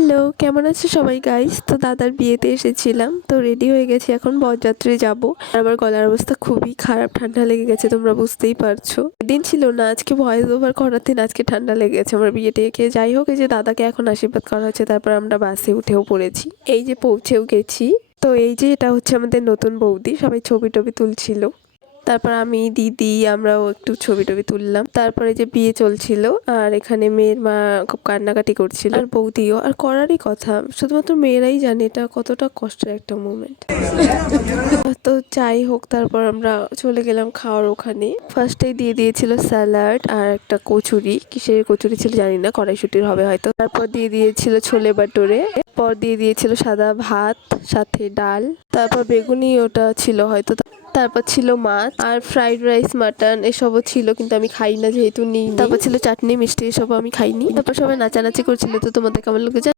Hello, কেমন আছে সবাই গাইস? তো দাদার বিয়েতে এসেছিলাম, তো রেডি হয়ে গেছি, এখন বরযাত্রী যাব। আমার গলার অবস্থা খুবই খারাপ, ঠান্ডা লেগে গেছে, তোমরা বুঝতেই পারছো। দিন ছিল না, আজকে ভয়েস ওভার করার দিন, আজকে ঠান্ডা লেগে গেছে আমার বিয়ে টেকে। যাই হোক, এই যে দাদাকে এখন আশীর্বাদ করা হচ্ছে, তারপর আমরা বাসে উঠেও পড়েছি, এই যে পৌঁছেও গেছি। তো এই যে এটা হচ্ছে আমাদের নতুন বৌদি, সবাই ছবি টবি তুলছিল। তারপর আমি দিদি আমরাও একটু ছবি টবি তুললাম। তারপরে যে বিয়ে চলছিল, আর এখানে মেয়ের মা খুব কান্নাকাটি করছিল, আর বৌদিও। আর করারই কথা, শুধুমাত্র মেয়েরাই জানে এটা কতটা কষ্টের একটা মোমেন্ট। তো যাই হোক, তারপর আমরা চলে গেলাম খাওয়ার ওখানে। ফার্স্টেই দিয়ে দিয়েছিল স্যালাড আর একটা কচুরি, কিসের কচুরি ছিল জানি না, কড়াইশুটির হবে হয়তো। তারপর দিয়ে দিয়েছিল ছোলে বাটোরে, পর দিয়ে দিয়েছিল সাদা ভাত, সাথে ডাল, তারপর বেগুনি ওটা ছিল হয়তো। তারপর ছিল মাছ আর ফ্রাইড রাইস, মাটন এসবও ছিল, কিন্তু আমি খাই না যেহেতু নিই। তারপর ছিল চাটনি, মিষ্টি, এসবও আমি খাইনি। তারপর সবাই নাচানাচি করছিল। তো তোমাদের কেমন লেগেছে?